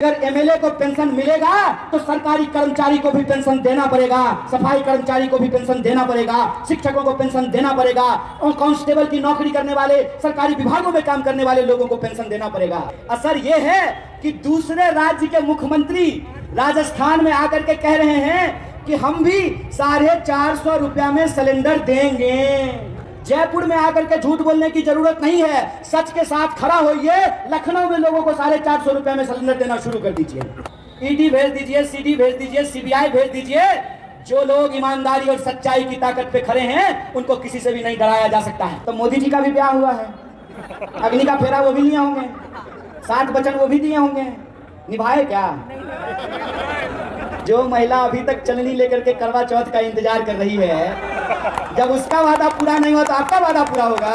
अगर एमएलए को पेंशन मिलेगा तो सरकारी कर्मचारी को भी पेंशन देना पड़ेगा, सफाई कर्मचारी को भी पेंशन देना पड़ेगा, शिक्षकों को पेंशन देना पड़ेगा और कांस्टेबल की नौकरी करने वाले, सरकारी विभागों में काम करने वाले लोगों को पेंशन देना पड़ेगा। असर ये है कि दूसरे राज्य के मुख्यमंत्री राजस्थान में आकर के कह रहे हैं कि हम भी 450 रुपया में सिलेंडर देंगे। जयपुर में आकर के झूठ बोलने की जरूरत नहीं है, सच के साथ खड़ा होइए। लखनऊ में लोगों को 450 रुपए में सिलेंडर देना शुरू कर दीजिए। ईडी भेज दीजिए, सीडी भेज दीजिए, सीबीआई भेज दीजिए। जो लोग ईमानदारी और सच्चाई की ताकत पे खड़े हैं उनको किसी से भी नहीं डराया जा सकता है। तो मोदी जी का भी ब्याह हुआ है, अग्नि का फेरा वो भी लिए होंगे, 60 वचन वो भी दिए होंगे, निभाए क्या? जो महिला अभी तक चलनी लेकर के करवा चौथ का इंतजार कर रही है, जब उसका वादा पूरा नहीं हुआ तो आपका वादा पूरा होगा।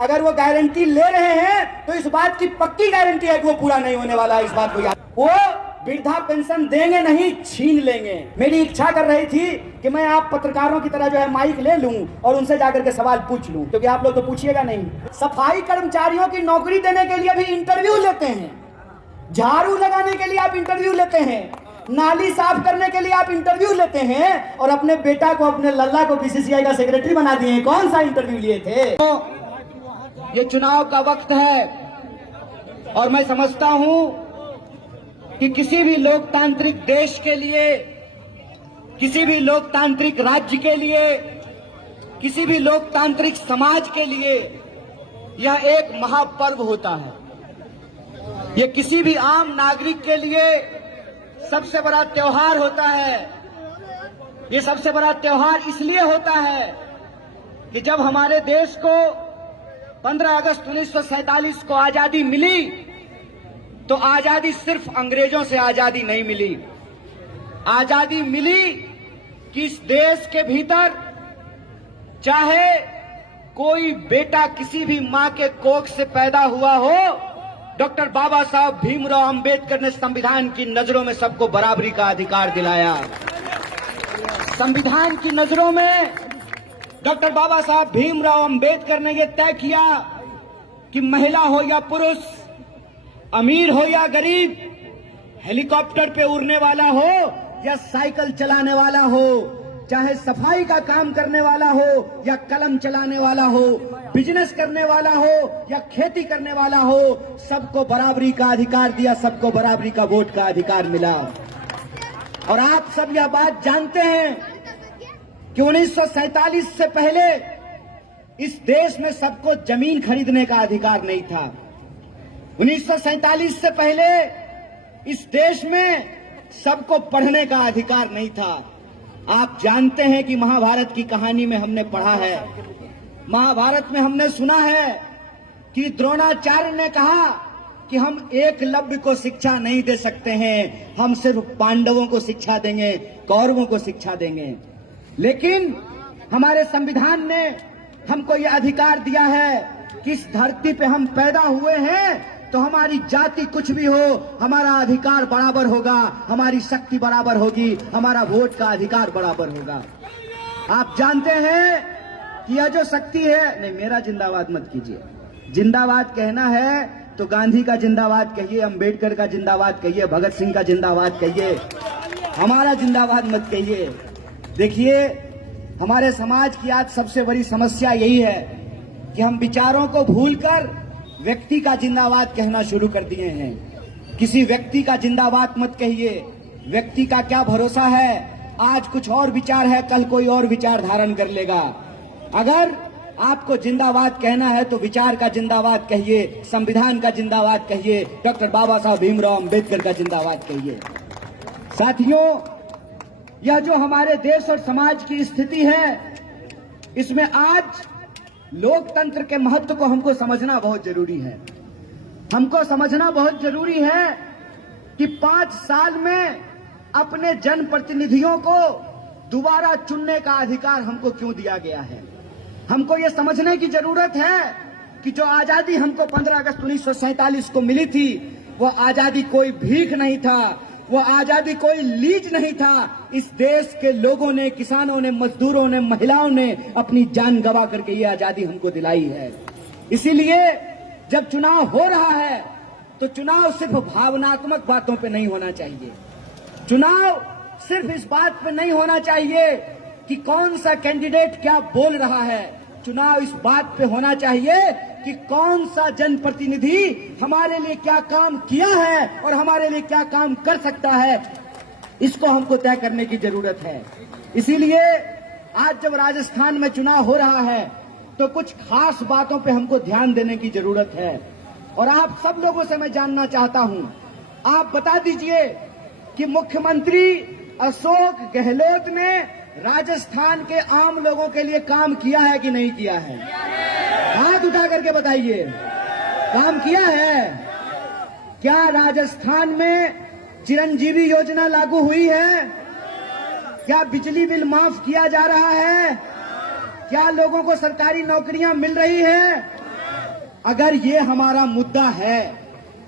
अगर वो गारंटी ले रहे हैं तो इस बात की पक्की गारंटी है कि वो पूरा नहीं होने वाला है। इस बात को याद, वो वृद्धा पेंशन देंगे नहीं, छीन लेंगे। मेरी इच्छा कर रही थी कि मैं आप पत्रकारों की तरह जो है माइक ले लूं और उनसे जाकर के सवाल पूछ लूं, क्योंकि आप लोग तो पूछिएगा नहीं। सफाई कर्मचारियों की नौकरी देने के लिए भी इंटरव्यू लेते हैं, झाड़ू लगाने के लिए आप इंटरव्यू लेते हैं, नाली साफ करने के लिए आप इंटरव्यू लेते हैं, और अपने बेटा को, अपने लल्ला को बीसीसीआई का सेक्रेटरी बना दिए। कौन सा इंटरव्यू लिए थे? तो ये चुनाव का वक्त है और मैं समझता हूं कि किसी भी लोकतांत्रिक देश के लिए, किसी भी लोकतांत्रिक राज्य के लिए, किसी भी लोकतांत्रिक समाज के लिए यह एक महापर्व होता है। यह किसी भी आम नागरिक के लिए सबसे बड़ा त्योहार होता है। ये सबसे बड़ा त्योहार इसलिए होता है कि जब हमारे देश को 15 अगस्त 1947 को आजादी मिली, तो आजादी सिर्फ अंग्रेजों से आजादी नहीं मिली। आजादी मिली कि इस देश के भीतर चाहे कोई बेटा किसी भी मां के कोख से पैदा हुआ हो, डॉक्टर बाबा साहब भीमराव अंबेडकर ने संविधान की नजरों में सबको बराबरी का अधिकार दिलाया। संविधान की नजरों में डॉक्टर बाबा साहब भीमराव अंबेडकर ने यह तय किया कि महिला हो या पुरुष, अमीर हो या गरीब, हेलीकॉप्टर पे उड़ने वाला हो या साइकिल चलाने वाला हो, चाहे सफाई का काम करने वाला हो या कलम चलाने वाला हो, बिजनेस करने वाला हो या खेती करने वाला हो, सबको बराबरी का अधिकार दिया, सबको बराबरी का वोट का अधिकार मिला। और आप सब यह बात जानते हैं कि 1947 से पहले इस देश में सबको जमीन खरीदने का अधिकार नहीं था। 1947 से पहले इस देश में सबको पढ़ने का अधिकार नहीं था। आप जानते हैं कि महाभारत की कहानी में हमने पढ़ा है, महाभारत में हमने सुना है कि द्रोणाचार्य ने कहा कि हम एकलव्य को शिक्षा नहीं दे सकते हैं, हम सिर्फ पांडवों को शिक्षा देंगे, कौरवों को शिक्षा देंगे। लेकिन हमारे संविधान ने हमको यह अधिकार दिया है कि इस धरती पे हम पैदा हुए हैं तो हमारी जाति कुछ भी हो, हमारा अधिकार बराबर होगा, हमारी शक्ति बराबर होगी, हमारा वोट का अधिकार बराबर होगा। आप जानते हैं कि यह जो शक्ति है, नहीं मेरा जिंदाबाद मत कीजिए, जिंदाबाद कहना है तो गांधी का जिंदाबाद कहिए, अंबेडकर का जिंदाबाद कहिए, भगत सिंह का जिंदाबाद कहिए, हमारा जिंदाबाद मत कहिए। देखिए, हमारे समाज की आज सबसे बड़ी समस्या यही है कि हम विचारों को भूलकर व्यक्ति का जिंदाबाद कहना शुरू कर दिए हैं। किसी व्यक्ति का जिंदाबाद मत कहिए, व्यक्ति का क्या भरोसा है, आज कुछ और विचार है, कल कोई और विचार धारण कर लेगा। अगर आपको जिंदाबाद कहना है तो विचार का जिंदाबाद कहिए, संविधान का जिंदाबाद कहिए, डॉक्टर बाबा साहब भीमराव अंबेडकर का जिंदाबाद कहिए। साथियों, यह जो हमारे देश और समाज की स्थिति है, इसमें आज लोकतंत्र के महत्व को हमको समझना बहुत जरूरी है। हमको समझना बहुत जरूरी है कि 5 साल में अपने जनप्रतिनिधियों को दोबारा चुनने का अधिकार हमको क्यों दिया गया है। हमको ये समझने की जरूरत है कि जो आजादी हमको 15 अगस्त 1947 को मिली थी, वो आजादी कोई भीख नहीं था, वो आजादी कोई लीज नहीं था। इस देश के लोगों ने, किसानों ने, मजदूरों ने, महिलाओं ने अपनी जान गंवा करके ये आजादी हमको दिलाई है। इसीलिए जब चुनाव हो रहा है तो चुनाव सिर्फ भावनात्मक बातों पे नहीं होना चाहिए। चुनाव सिर्फ इस बात पे नहीं होना चाहिए कि कौन सा कैंडिडेट क्या बोल रहा है। चुनाव इस बात पे होना चाहिए कि कौन सा जनप्रतिनिधि हमारे लिए क्या काम किया है और हमारे लिए क्या काम कर सकता है, इसको हमको तय करने की जरूरत है। इसीलिए आज जब राजस्थान में चुनाव हो रहा है तो कुछ खास बातों पे हमको ध्यान देने की जरूरत है। और आप सब लोगों से मैं जानना चाहता हूं, आप बता दीजिए कि मुख्यमंत्री अशोक गहलोत ने राजस्थान के आम लोगों के लिए काम किया है कि नहीं किया है? हाथ उठा करके बताइए, काम किया है? क्या राजस्थान में चिरंजीवी योजना लागू हुई है? क्या बिजली बिल माफ किया जा रहा है? क्या लोगों को सरकारी नौकरियां मिल रही है? अगर ये हमारा मुद्दा है,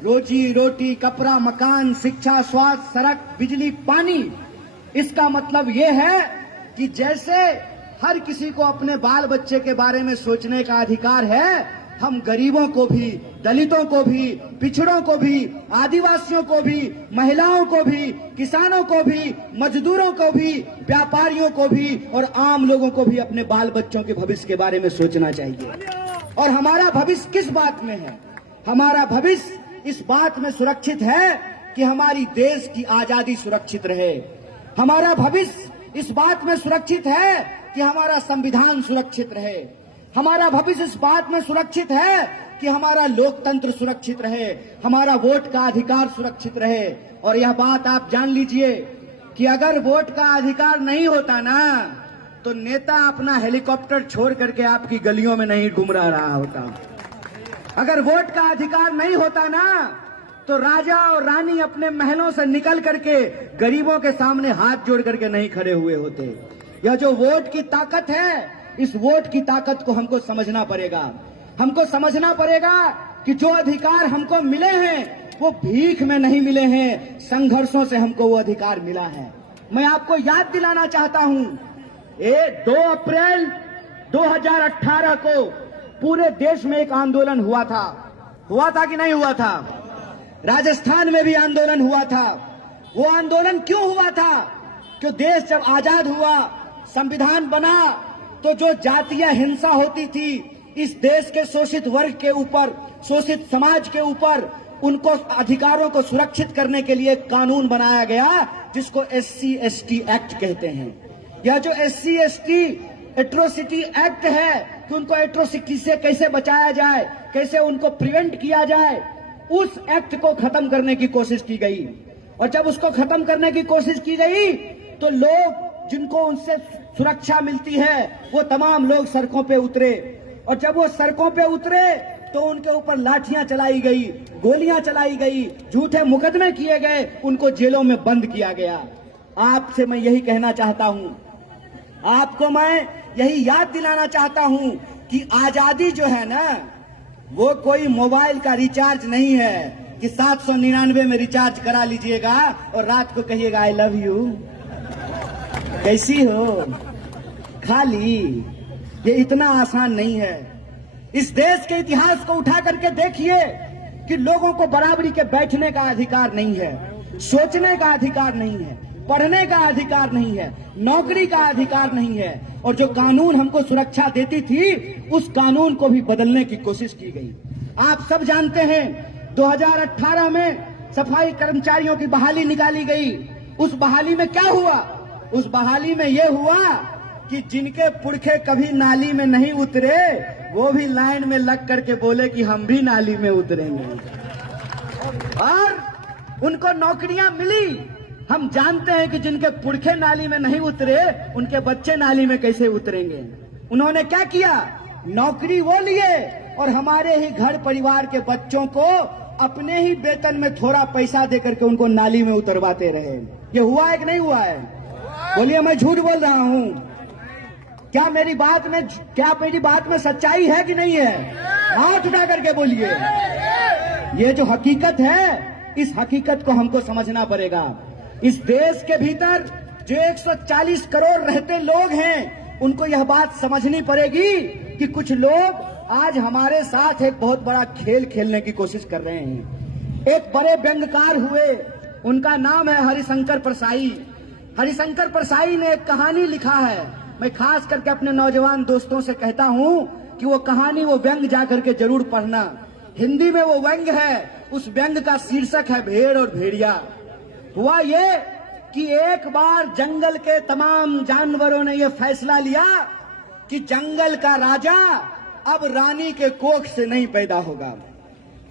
रोजी रोटी, कपड़ा, मकान, शिक्षा, स्वास्थ्य, सड़क, बिजली, पानी, इसका मतलब ये है कि जैसे हर किसी को अपने बाल बच्चे के बारे में सोचने का अधिकार है, हम गरीबों को भी, दलितों को भी, पिछड़ों को भी, आदिवासियों को भी, महिलाओं को भी, किसानों को भी, मजदूरों को भी, व्यापारियों को भी और आम लोगों को भी अपने बाल बच्चों के भविष्य के बारे में सोचना चाहिए। और हमारा भविष्य किस बात में है? हमारा भविष्य इस बात में सुरक्षित है कि हमारी देश की आजादी सुरक्षित रहे। हमारा भविष्य इस बात में सुरक्षित है कि हमारा संविधान सुरक्षित रहे। हमारा भविष्य इस बात में सुरक्षित है कि हमारा लोकतंत्र सुरक्षित रहे, हमारा वोट का अधिकार सुरक्षित रहे। और यह बात आप जान लीजिए कि अगर वोट का अधिकार नहीं होता ना, तो नेता अपना हेलीकॉप्टर छोड़ करके आपकी गलियों में नहीं घूम रहा होता। अगर वोट का अधिकार नहीं होता ना, तो राजा और रानी अपने महलों से निकल करके गरीबों के सामने हाथ जोड़ करके नहीं खड़े हुए होते। यह जो वोट की ताकत है, इस वोट की ताकत को हमको समझना पड़ेगा। हमको समझना पड़ेगा कि जो अधिकार हमको मिले हैं वो भीख में नहीं मिले हैं, संघर्षों से हमको वो अधिकार मिला है। मैं आपको याद दिलाना चाहता हूं, 2 अप्रैल 2018 को पूरे देश में एक आंदोलन हुआ था कि नहीं हुआ था? राजस्थान में भी आंदोलन हुआ था। वो आंदोलन क्यों हुआ था? कि देश जब आजाद हुआ, संविधान बना, तो जो जातीय हिंसा होती थी इस देश के शोषित वर्ग के ऊपर, शोषित समाज के ऊपर, उनको अधिकारों को सुरक्षित करने के लिए कानून बनाया गया जिसको SC/ST एक्ट कहते हैं। यह जो SC/ST एट्रोसिटी एक्ट है कि उनको एट्रोसिटी से कैसे बचाया जाए, कैसे उनको प्रिवेंट किया जाए, उस एक्ट को खत्म करने की कोशिश की गई। और जब उसको खत्म करने की कोशिश की गई तो लोग जिनको उनसे सुरक्षा मिलती है वो तमाम लोग सड़कों पे उतरे। और जब वो सड़कों पे उतरे तो उनके ऊपर लाठियां चलाई गई, गोलियां चलाई गई, झूठे मुकदमे किए गए, उनको जेलों में बंद किया गया। आपसे मैं यही कहना चाहता हूं, आपको मैं यही याद दिलाना चाहता हूं कि आजादी जो है ना, वो कोई मोबाइल का रिचार्ज नहीं है कि 799 में रिचार्ज करा लीजिएगा और रात को कहिएगा आई लव यू, कैसी हो, खाली। ये इतना आसान नहीं है। इस देश के इतिहास को उठा करके देखिए कि लोगों को बराबरी के बैठने का अधिकार नहीं है, सोचने का अधिकार नहीं है, पढ़ने का अधिकार नहीं है, नौकरी का अधिकार नहीं है। और जो कानून हमको सुरक्षा देती थी उस कानून को भी बदलने की कोशिश की गई। आप सब जानते हैं 2018 में सफाई कर्मचारियों की बहाली निकाली गई। उस बहाली में क्या हुआ? उस बहाली में यह हुआ कि जिनके पुरखे कभी नाली में नहीं उतरे वो भी लाइन में लग करके बोले कि हम भी नाली में उतरेंगे और उनको नौकरियां मिली। हम जानते हैं कि जिनके पुरखे नाली में नहीं उतरे उनके बच्चे नाली में कैसे उतरेंगे। उन्होंने क्या किया? नौकरी वो लिए और हमारे ही घर परिवार के बच्चों को अपने ही वेतन में थोड़ा पैसा देकर के उनको नाली में उतरवाते रहे। ये हुआ है कि नहीं हुआ है? बोलिए, मैं झूठ बोल रहा हूं? क्या मेरी बात में सच्चाई है कि नहीं है? हाथ उठा करके बोलिए। ये जो हकीकत है, इस हकीकत को हमको समझना पड़ेगा। इस देश के भीतर जो 140 करोड़ रहते लोग हैं उनको यह बात समझनी पड़ेगी कि कुछ लोग आज हमारे साथ एक बहुत बड़ा खेल खेलने की कोशिश कर रहे हैं। एक बड़े व्यंग्यकार हुए, उनका नाम है हरिशंकर परसाई। हरिशंकर परसाई ने एक कहानी लिखा है। मैं खास करके अपने नौजवान दोस्तों से कहता हूं कि वो कहानी, वो व्यंग्य जाकर के जरूर पढ़ना। हिंदी में वो व्यंग्य है, उस व्यंग्य का शीर्षक है भेड़ और भेड़िया। हुआ ये कि एक बार जंगल के तमाम जानवरों ने ये फैसला लिया कि जंगल का राजा अब रानी के कोख से नहीं पैदा होगा।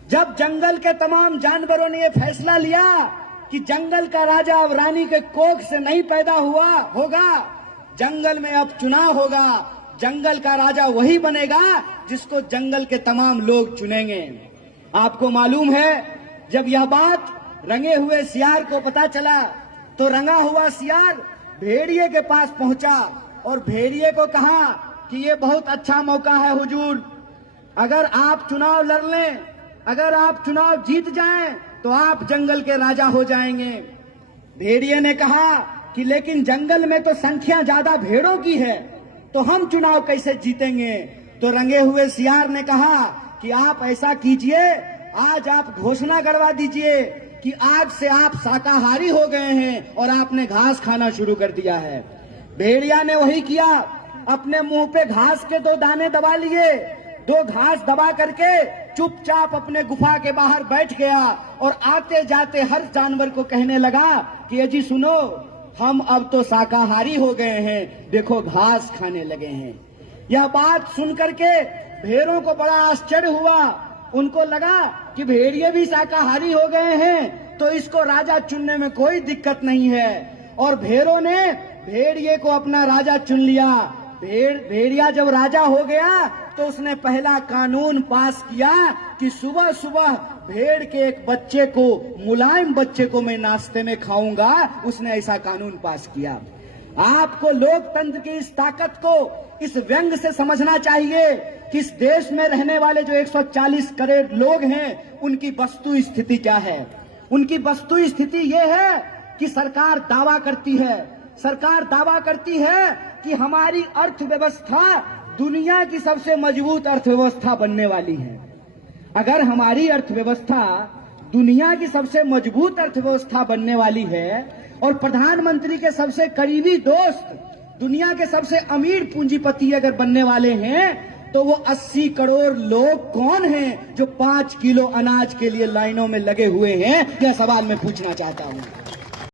जब जंगल के तमाम जानवरों ने यह फैसला लिया कि जंगल का राजा अब रानी के कोख से नहीं पैदा होगा, जंगल में अब चुनाव होगा, जंगल का राजा वही बनेगा जिसको जंगल के तमाम लोग चुनेंगे। आपको मालूम है, जब यह बात रंगे हुए सियार को पता चला तो रंगा हुआ सियार भेड़िए के पास पहुंचा और भेड़िए को कहा कि ये बहुत अच्छा मौका है हुजूर, अगर आप चुनाव लड़ लें, अगर आप चुनाव जीत जाएं तो आप जंगल के राजा हो जाएंगे। भेड़िए ने कहा कि लेकिन जंगल में तो संख्या ज्यादा भेड़ों की है, तो हम चुनाव कैसे जीतेंगे। तो रंगे हुए सियार ने कहा कि आप ऐसा कीजिए, आज आप घोषणा करवा दीजिए कि आज से आप शाकाहारी हो गए हैं और आपने घास खाना शुरू कर दिया है। भेड़िया ने वही किया, अपने मुंह पे घास के 2 दाने दबा लिए, 2 घास दबा करके चुपचाप अपने गुफा के बाहर बैठ गया और आते जाते हर जानवर को कहने लगा कि ये जी सुनो, हम अब तो शाकाहारी हो गए हैं, देखो घास खाने लगे हैं। यह बात सुनकर के भेड़ों को बड़ा आश्चर्य हुआ। उनको लगा कि भेड़िए भी शाकाहारी हो गए हैं तो इसको राजा चुनने में कोई दिक्कत नहीं है, और भेड़ों ने भेड़िए को अपना राजा चुन लिया। भेड़िया जब राजा हो गया तो उसने पहला कानून पास किया कि सुबह सुबह भेड़ के एक बच्चे को, मुलायम बच्चे को मैं नाश्ते में खाऊंगा। उसने ऐसा कानून पास किया। आपको लोकतंत्र की इस ताकत को इस व्यंग्य से समझना चाहिए कि इस देश में रहने वाले जो 140 करोड़ लोग हैं, उनकी वस्तु स्थिति क्या है। उनकी वस्तु स्थिति ये है कि सरकार दावा करती है कि हमारी अर्थव्यवस्था दुनिया की सबसे मजबूत अर्थव्यवस्था बनने वाली है। अगर हमारी अर्थव्यवस्था दुनिया की सबसे मजबूत अर्थव्यवस्था बनने वाली है और प्रधानमंत्री के सबसे करीबी दोस्त दुनिया के सबसे अमीर पूंजीपति अगर बनने वाले हैं, तो वो 80 करोड़ लोग कौन हैं जो 5 किलो अनाज के लिए लाइनों में लगे हुए हैं? यह सवाल मैं पूछना चाहता हूं।